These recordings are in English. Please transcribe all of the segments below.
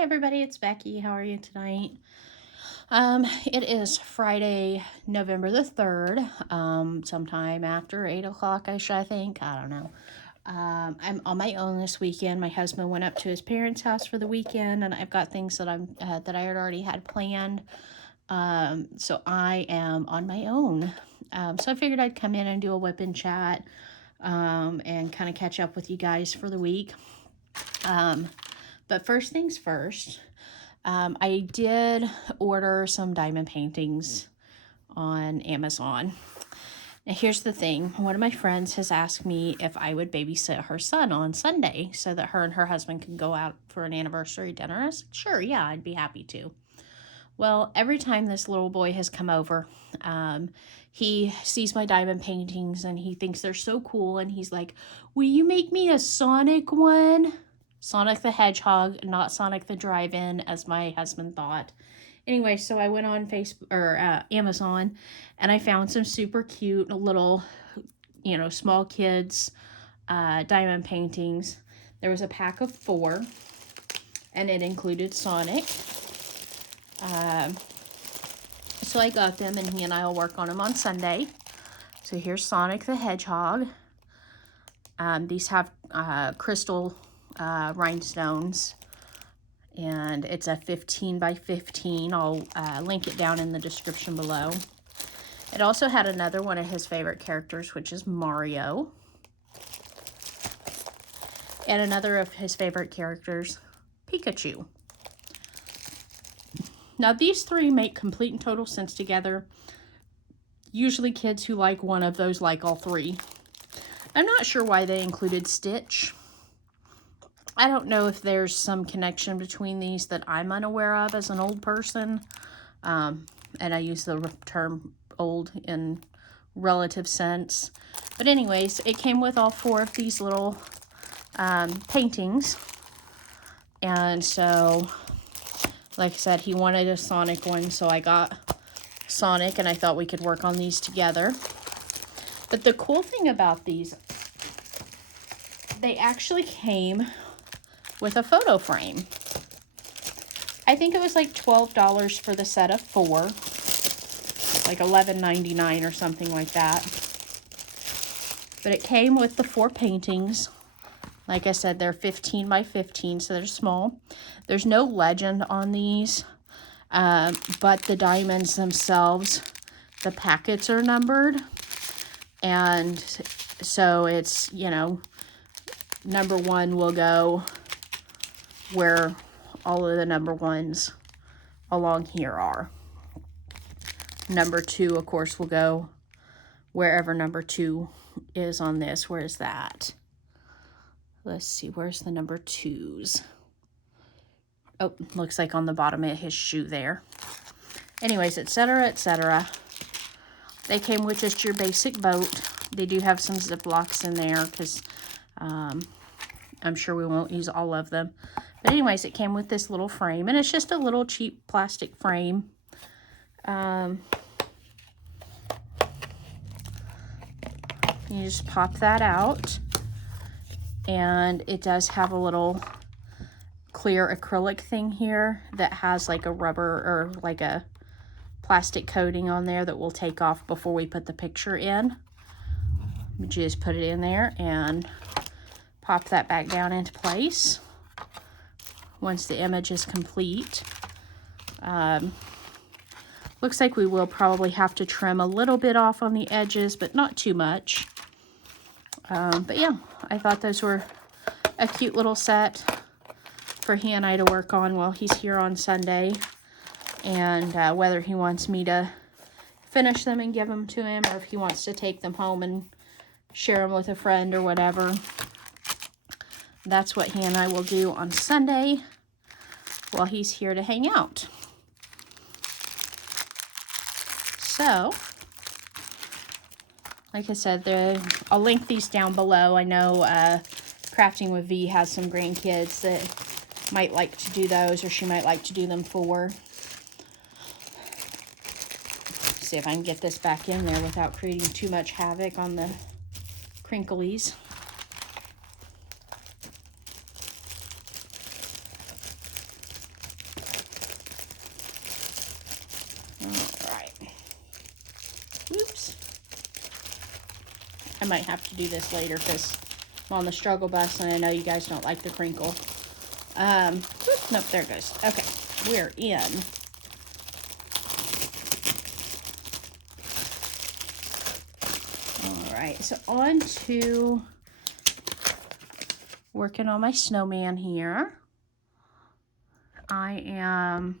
Hey everybody, it's Becky. How are you tonight? It is Friday, November the 3rd, sometime after 8 o'clock-ish, I think. I don't know. I'm on my own this weekend. My husband went up to his parents' house for the weekend, and I've got things that that I had already had planned. So I am on my own. So I figured I'd come in and do a whip and chat, and kind of catch up with you guys for the week. But first things first, I did order some diamond paintings on Amazon. Now here's the thing. One of my friends has asked me if I would babysit her son on Sunday so that her and her husband can go out for an anniversary dinner. I said, sure, yeah, I'd be happy to. Well, every time this little boy has come over, he sees my diamond paintings and he thinks they're so cool. And he's like, will you make me a Sonic one? Sonic the Hedgehog, not Sonic the Drive-In, as my husband thought. Anyway, so I went on Facebook or Amazon, and I found some super cute little, small kids diamond paintings. There was a pack of 4, and it included Sonic. So I got them, and he and I will work on them on Sunday. So here's Sonic the Hedgehog. These have crystal rhinestones, and it's a 15 by 15. I'll link it down in the description below. It also had another one of his favorite characters, which is Mario, and another of his favorite characters, Pikachu. Now these 3 make complete and total sense together. Usually kids who like one of those like all 3. I'm not sure why they included Stitch. I don't know if there's some connection between these that I'm unaware of as an old person. And I use the term old in relative sense. But anyways, it came with all 4 of these little paintings. And so, like I said, he wanted a Sonic one, so I got Sonic, and I thought we could work on these together. But the cool thing about these, they actually came with a photo frame. I think it was like $12 for the set of 4, like $11.99 or something like that. But it came with the 4 paintings. Like I said, they're 15 by 15, so they're small. There's no legend on these, but the diamonds themselves, the packets are numbered. And so it's, number 1 will go where all of the number 1s along here are. Number 2, of course, will go wherever number 2 is on this. Where is that? Let's see, where's the number 2s? Oh, looks like on the bottom of his shoe there. Anyways, etc., etc. They came with just your basic boat. They do have some Ziplocs in there because I'm sure we won't use all of them. But anyways, it came with this little frame, and it's just a little cheap plastic frame. You just pop that out, and it does have a little clear acrylic thing here that has like a rubber or like a plastic coating on there that we'll take off before we put the picture in. You just put it in there and pop that back down into place once the image is complete. Looks like we will probably have to trim a little bit off on the edges, but not too much. But yeah, I thought those were a cute little set for he and I to work on while he's here on Sunday. And whether he wants me to finish them and give them to him, or if he wants to take them home and share them with a friend or whatever. That's what he and I will do on Sunday while he's here to hang out. So, like I said, I'll link these down below. I know Crafting with V has some grandkids that might like to do those, or she might like to do them for. See if I can get this back in there without creating too much havoc on the crinklies. I might have to do this later because I'm on the struggle bus and I know you guys don't like the crinkle. Nope, there it goes. Okay, we're in. All right, so on to working on my snowman here. I am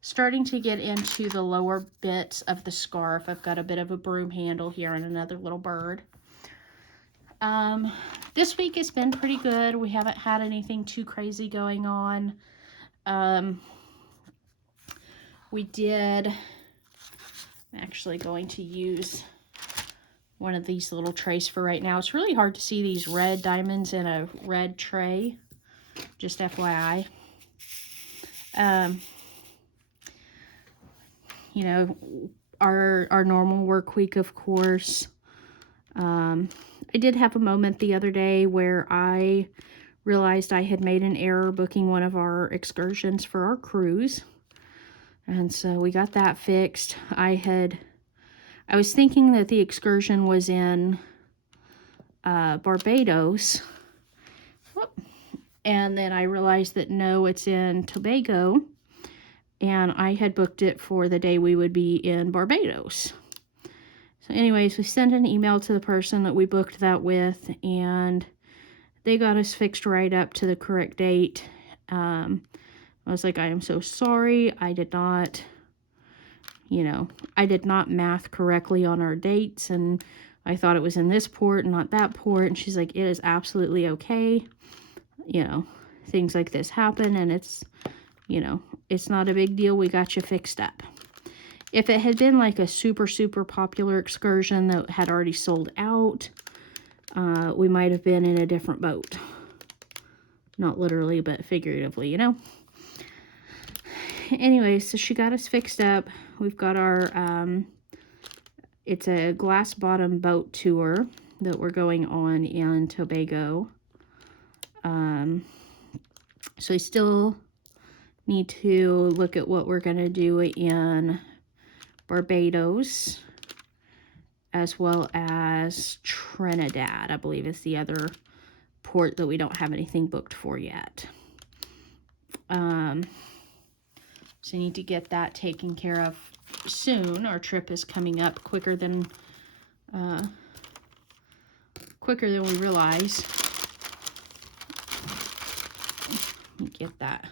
starting to get into the lower bits of the scarf. I've got a bit of a broom handle here and another little bird. This week has been pretty good. We haven't had anything too crazy going on. We did, I'm actually going to use one of these little trays for right now. It's really hard to see these red diamonds in a red tray, just FYI. You know, our normal work week, of course. I did have a moment the other day where I realized I had made an error booking one of our excursions for our cruise. And so we got that fixed. I was thinking that the excursion was in Barbados. Whoop. And then I realized that no, it's in Tobago. And I had booked it for the day we would be in Barbados. So anyways, we sent an email to the person that we booked that with, and they got us fixed right up to the correct date. I was like, I am so sorry. I did not math correctly on our dates, and I thought it was in this port and not that port. And she's like, it is absolutely okay. You know, things like this happen, and it's, you know, it's not a big deal. We got you fixed up. If it had been like a super, super popular excursion that had already sold out, we might have been in a different boat. Not literally, but figuratively, you know? Anyway, so she got us fixed up. We've got our, it's a glass bottom boat tour that we're going on in Tobago. So I still need to look at what we're going to do in Barbados, as well as Trinidad, I believe is the other port that we don't have anything booked for yet. So I need to get that taken care of soon. Our trip is coming up quicker than we realize. Let me get that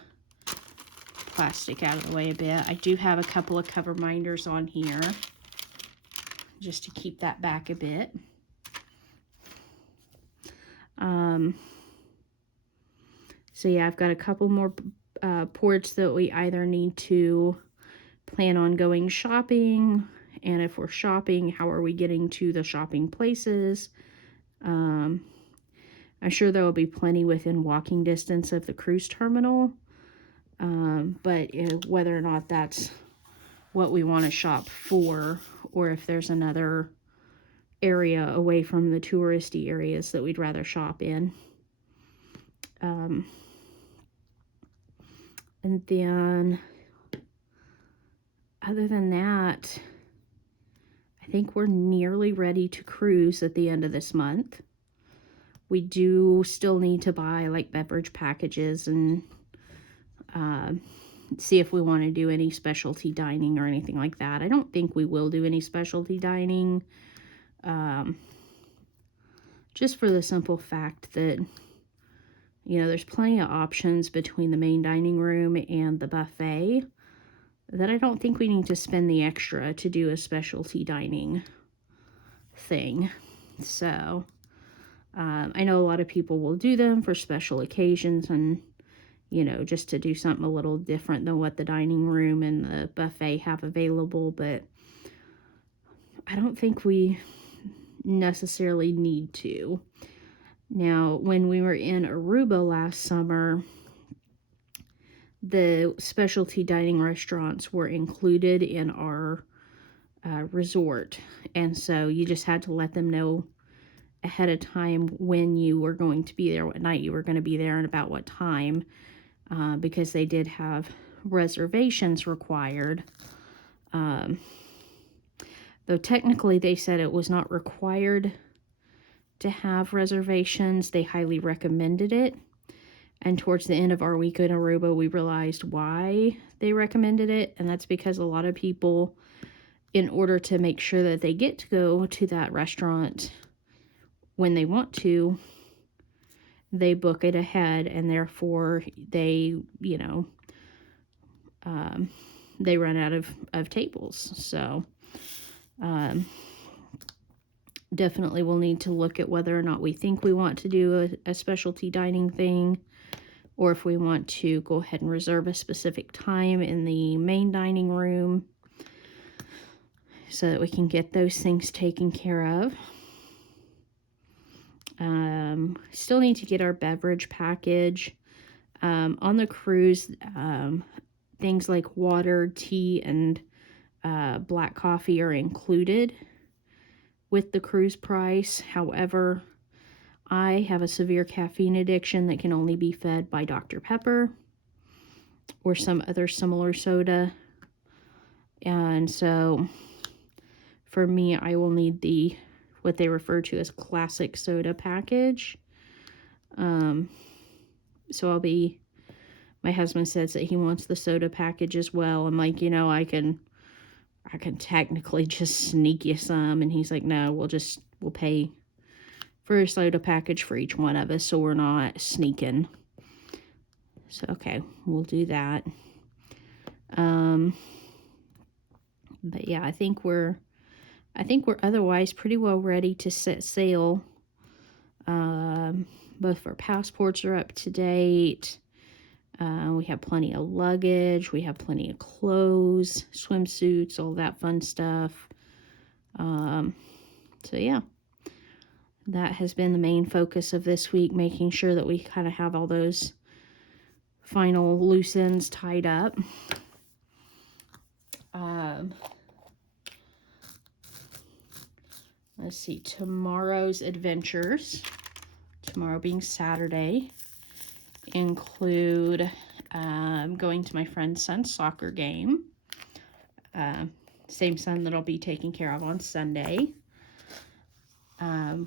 plastic out of the way a bit. I do have a couple of cover minders on here just to keep that back a bit. So yeah, I've got a couple more ports that we either need to plan on going shopping, and if we're shopping, how are we getting to the shopping places? I'm sure there will be plenty within walking distance of the cruise terminal. But whether or not that's what we want to shop for, or if there's another area away from the touristy areas that we'd rather shop in. And then, other than that, I think we're nearly ready to cruise at the end of this month. We do still need to buy like beverage packages and see if we want to do any specialty dining or anything like that. I don't think we will do any specialty dining, just for the simple fact that, you know, there's plenty of options between the main dining room and the buffet that I don't think we need to spend the extra to do a specialty dining thing. So I know a lot of people will do them for special occasions and, you know, just to do something a little different than what the dining room and the buffet have available, but I don't think we necessarily need to. Now, when we were in Aruba last summer, the specialty dining restaurants were included in our resort, and so you just had to let them know ahead of time when you were going to be there, what night you were going to be there, and about what time, because they did have reservations required. Though technically they said it was not required to have reservations. They highly recommended it. And towards the end of our week in Aruba, we realized why they recommended it. And that's because a lot of people, in order to make sure that they get to go to that restaurant when they want to, they book it ahead, and therefore they, you know, they run out of tables. So definitely we'll need to look at whether or not we think we want to do a specialty dining thing, or if we want to go ahead and reserve a specific time in the main dining room so that we can get those things taken care of. Still need to get our beverage package. On the cruise, things like water, tea, and black coffee are included with the cruise price. However, I have a severe caffeine addiction that can only be fed by Dr. Pepper or some other similar soda. And so for me, I will need the what they refer to as classic soda package. So I'll be, my husband says that he wants the soda package as well. I'm like, you know, I can technically just sneak you some. And he's like, no, we'll pay for a soda package for each one of us, so we're not sneaking. So, okay, we'll do that. But yeah, I think we're otherwise pretty well ready to set sail. Both of our passports are up to date. We have plenty of luggage. We have plenty of clothes, swimsuits, all that fun stuff. So yeah, that has been the main focus of this week, making sure that we kind of have all those final loose ends tied up. Let's see, tomorrow's adventures, tomorrow being Saturday, include going to my friend's son's soccer game. Same son that I'll be taking care of on Sunday. So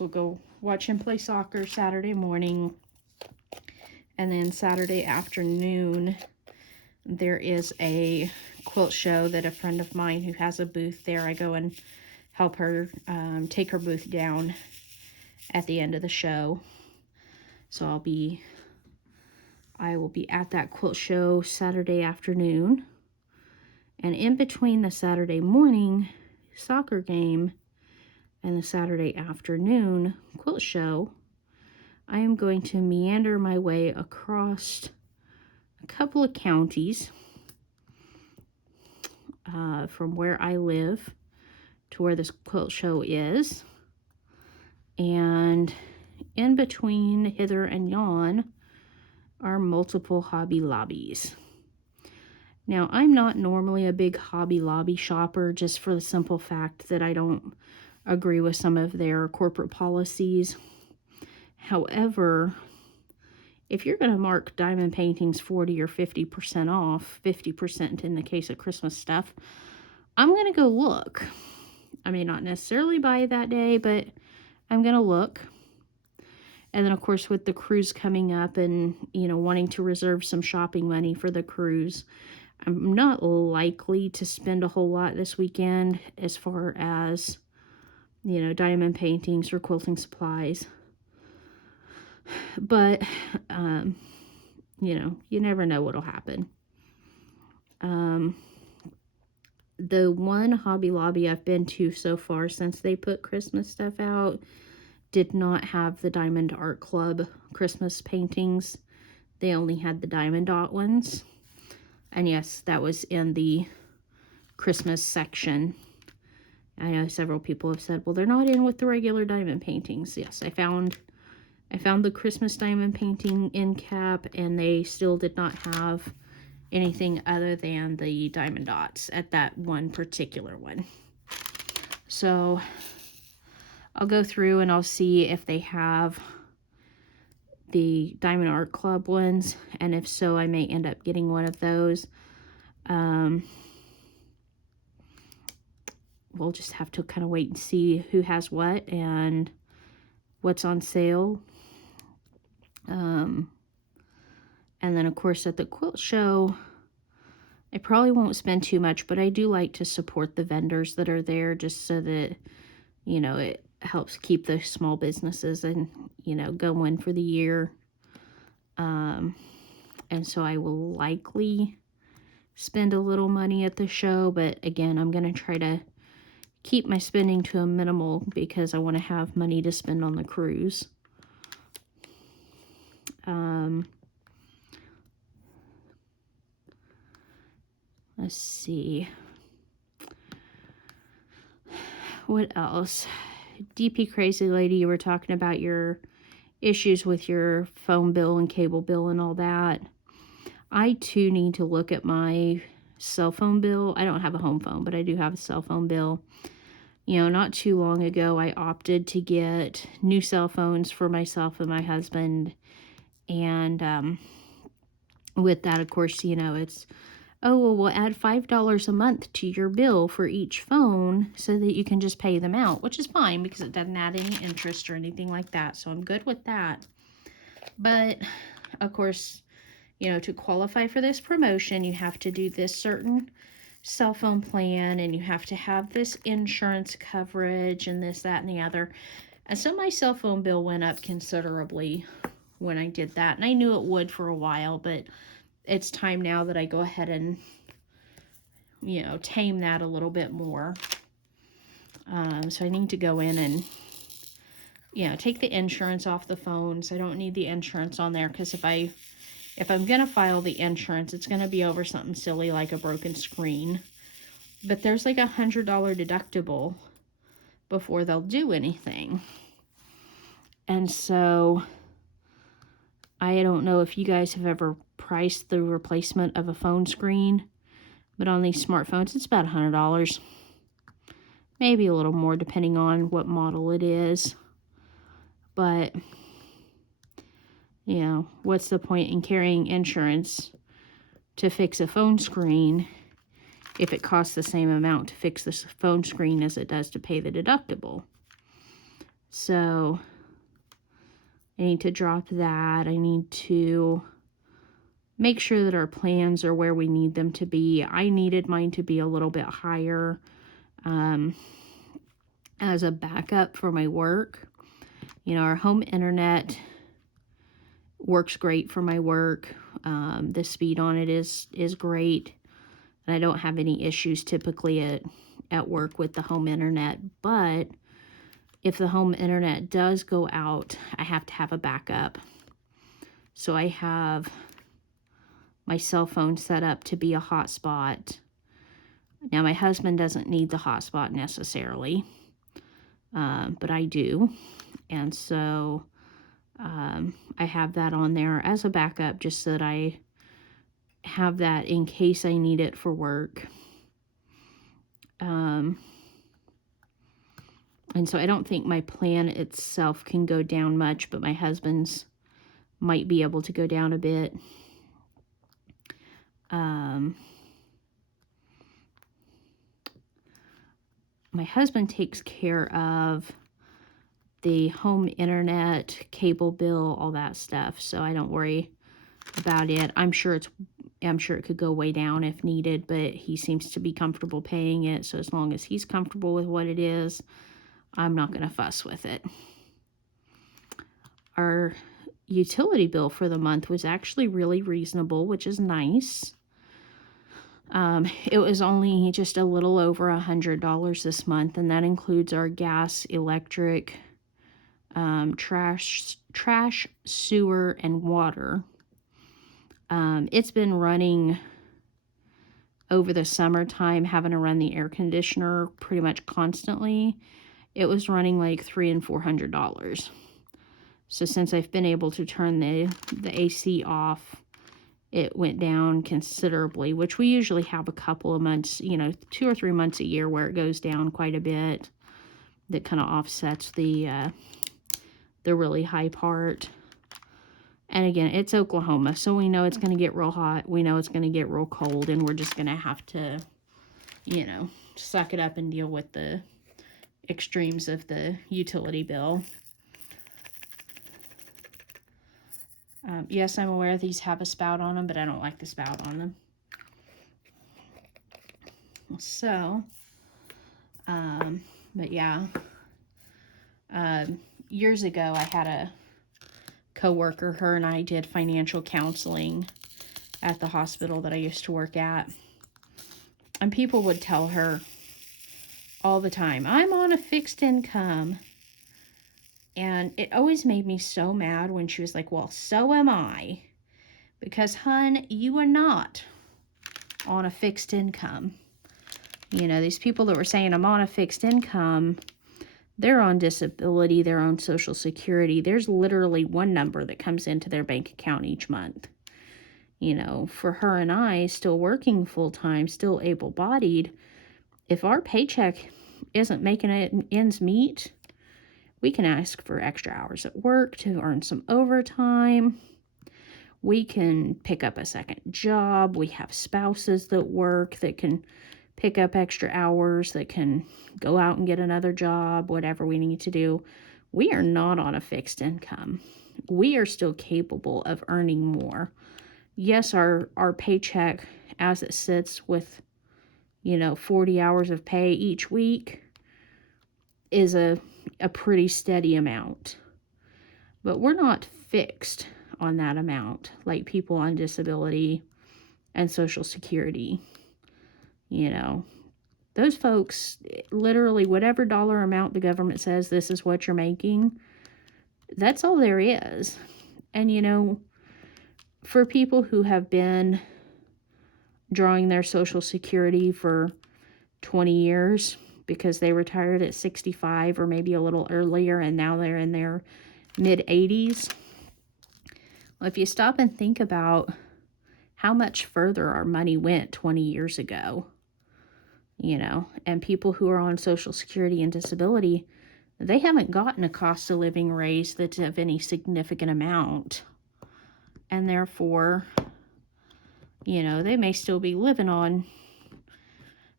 we'll go watch him play soccer Saturday morning. And then Saturday afternoon, there is a quilt show that a friend of mine who has a booth there, I go and help her take her booth down at the end of the show. So I will be at that quilt show Saturday afternoon. And in between the Saturday morning soccer game and the Saturday afternoon quilt show, I am going to meander my way across a couple of counties from where I live to where this quilt show is. And in between hither and yon are multiple Hobby Lobbies. Now, I'm not normally a big Hobby Lobby shopper, just for the simple fact that I don't agree with some of their corporate policies. However, if you're going to mark diamond paintings 40 or 50% off, 50% in the case of Christmas stuff, I'm going to go look. I may not necessarily buy that day, but I'm going to look. And then, of course, with the cruise coming up and, you know, wanting to reserve some shopping money for the cruise, I'm not likely to spend a whole lot this weekend as far as, you know, diamond paintings or quilting supplies. But, you know, you never know what'll happen. The one Hobby Lobby I've been to so far since they put Christmas stuff out did not have the Diamond Art Club Christmas paintings. They only had the Diamond Dot ones. And yes, that was in the Christmas section. I know several people have said, well, they're not in with the regular diamond paintings. Yes, I found the Christmas diamond painting end cap, and they still did not have anything other than the diamond dots at that one particular one. So I'll go through and I'll see if they have the Diamond Art Club ones, and if so, I may end up getting one of those. we'll just have to kind of wait and see who has what and what's on sale. And then, of course, at the quilt show, I probably won't spend too much, but I do like to support the vendors that are there just so that, you know, it helps keep the small businesses and, you know, going for the year. And so I will likely spend a little money at the show, but again, I'm going to try to keep my spending to a minimal because I want to have money to spend on the cruise. Let's see. What else? DP Crazy Lady, you were talking about your issues with your phone bill and cable bill and all that. I too need to look at my cell phone bill. I don't have a home phone, but I do have a cell phone bill. You know, not too long ago, I opted to get new cell phones for myself and my husband. And with that, of course, you know, it's, oh, well, we'll add $5 a month to your bill for each phone so that you can just pay them out, which is fine because it doesn't add any interest or anything like that. So I'm good with that. But, of course, you know, to qualify for this promotion, you have to do this certain cell phone plan and you have to have this insurance coverage and this, that, and the other. And so my cell phone bill went up considerably when I did that. And I knew it would for a while, but it's time now that I go ahead and, you know, tame that a little bit more. So I need to go in and, you know, take the insurance off the phones. I don't need the insurance on there because if I'm going to file the insurance, it's going to be over something silly like a broken screen. But there's like $100 deductible before they'll do anything. And so I don't know if you guys have ever priced the replacement of a phone screen, but on these smartphones, it's about $100. Maybe a little more depending on what model it is. But, you know, what's the point in carrying insurance to fix a phone screen if it costs the same amount to fix this phone screen as it does to pay the deductible? So I need to drop that. I need to make sure that our plans are where we need them to be. I needed mine to be a little bit higher as a backup for my work. You know, our home internet works great for my work. The speed on it is great. And I don't have any issues typically at work with the home internet. But if the home internet does go out, I have to have a backup. So I have my cell phone set up to be a hotspot. Now, my husband doesn't need the hotspot necessarily, but I do. And so I have that on there as a backup just so that I have that in case I need it for work. And so I don't think my plan itself can go down much, but my husband's might be able to go down a bit. My husband takes care of the home internet, cable bill, all that stuff, so I don't worry about it. I'm sure it could go way down if needed, but he seems to be comfortable paying it, so as long as he's comfortable with what it is, I'm not going to fuss with it. Our utility bill for the month was actually really reasonable, which is nice. It was only just a little over $100 this month, and that includes our gas, electric, trash, sewer, and water. It's been running over the summertime, having to run the air conditioner pretty much constantly. It was running like $300 and $400. So since I've been able to turn the AC off, it went down considerably, which we usually have a couple of months, you know, 2 or 3 months a year where it goes down quite a bit. That kind of offsets the really high part. And again, it's Oklahoma, so we know it's going to get real hot. We know it's going to get real cold, and we're just going to have to you know, suck it up and deal with the extremes of the utility bill. Yes, I'm aware these have a spout on them, but I don't like the spout on them. So, but yeah, years ago I had a coworker, her and I did financial counseling at the hospital that I used to work at. And people would tell her all the time, I'm on a fixed income. And it always made me so mad when she was like, well, so am I. Because, hun, you are not on a fixed income. You know, these people that were saying I'm on a fixed income, they're on disability, they're on Social Security. There's literally one number that comes into their bank account each month. You know, for her and I, still working full-time, still able-bodied, if our paycheck isn't making it ends meet, we can ask for extra hours at work to earn some overtime. We can pick up a second job. We have spouses that work that can pick up extra hours, that can go out and get another job, whatever we need to do. We are not on a fixed income. We are still capable of earning more. Yes, our paycheck as it sits with, 40 hours of pay each week is a pretty steady amount. But we're not fixed on that amount like people on disability and Social Security. Those folks, literally whatever dollar amount the government says this is what you're making, that's all there is. And for people who have been drawing their Social Security for 20 years because they retired at 65 or maybe a little earlier and now they're in their mid-80s. Well, if you stop and think about how much further our money went 20 years ago, and people who are on Social Security and disability, they haven't gotten a cost of living raise that's of any significant amount. And therefore, they may still be living on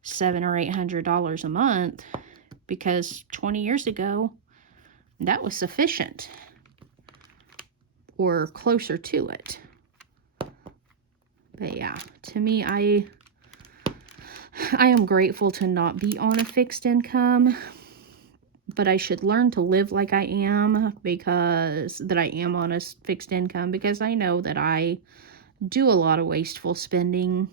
$700 or $800 a month because 20 years ago, that was sufficient or closer to it. But yeah, to me, I am grateful to not be on a fixed income, but I should learn to live like I am that I am on a fixed income, because I know that I do a lot of wasteful spending.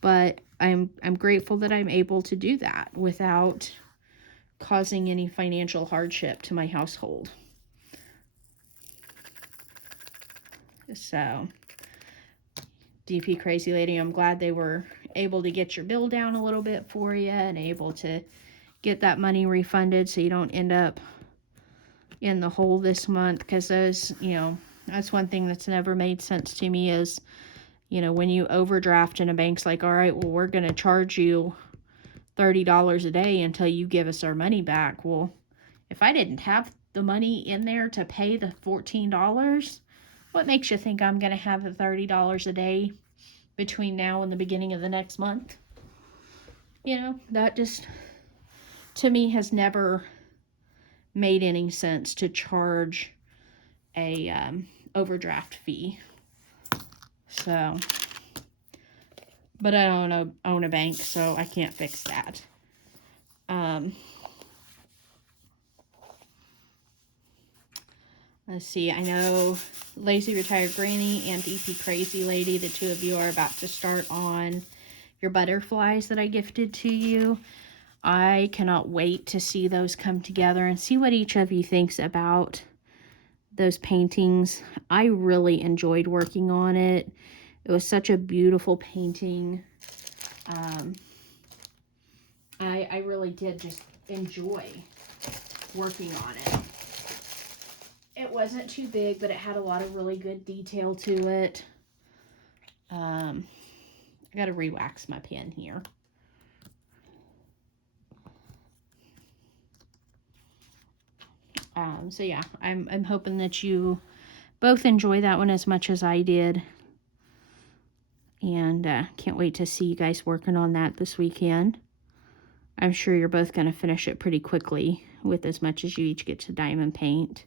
But I'm grateful that I'm able to do that without causing any financial hardship to my household. So, DP Crazy Lady, I'm glad they were able to get your bill down a little bit for you and able to get that money refunded so you don't end up in the hole this month. Because those, that's one thing that's never made sense to me is, when you overdraft and a bank's like, all right, well, we're going to charge you $30 a day until you give us our money back. Well, if I didn't have the money in there to pay the $14, what makes you think I'm going to have the $30 a day between now and the beginning of the next month? That just, to me, has never made any sense to charge a overdraft fee. So, but I don't own a bank, so I can't fix that. Let's see, I know Lazy Retired Granny and DP Crazy Lady, the two of you are about to start on your butterflies that I gifted to you. I cannot wait to see those come together and see what each of you thinks about those paintings. I really enjoyed working on it. It was such a beautiful painting. I really did just enjoy working on it. It wasn't too big, but it had a lot of really good detail to it. I gotta re-wax my pen here. So yeah, I'm hoping that you both enjoy that one as much as I did. And can't wait to see you guys working on that this weekend. I'm sure you're both going to finish it pretty quickly with as much as you each get to diamond paint.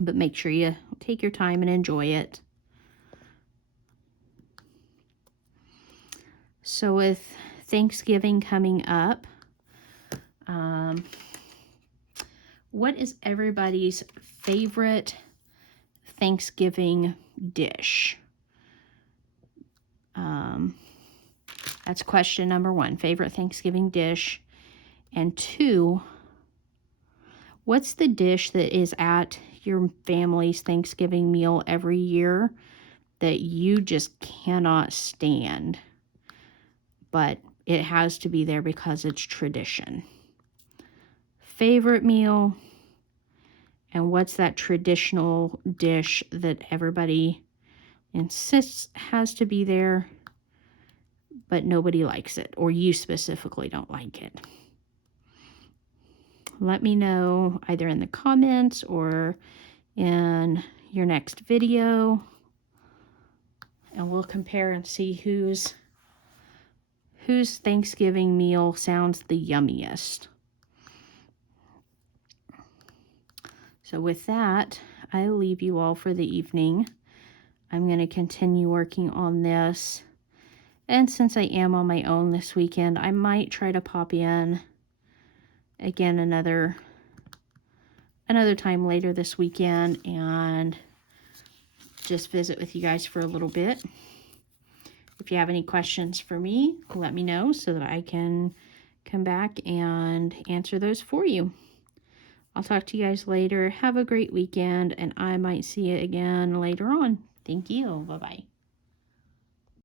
But make sure you take your time and enjoy it. So with Thanksgiving coming up, what is everybody's favorite Thanksgiving dish? That's question number 1, favorite Thanksgiving dish. And 2, what's the dish that is at your family's Thanksgiving meal every year that you just cannot stand, but it has to be there because it's tradition? Favorite meal, and what's that traditional dish that everybody insists has to be there, but nobody likes it, or you specifically don't like it? Let me know either in the comments or in your next video, and we'll compare and see whose Thanksgiving meal sounds the yummiest. So with that, I leave you all for the evening. I'm going to continue working on this. And since I am on my own this weekend, I might try to pop in again another time later this weekend and just visit with you guys for a little bit. If you have any questions for me, let me know so that I can come back and answer those for you. I'll talk to you guys later. Have a great weekend, and I might see you again later on. Thank you. Bye-bye.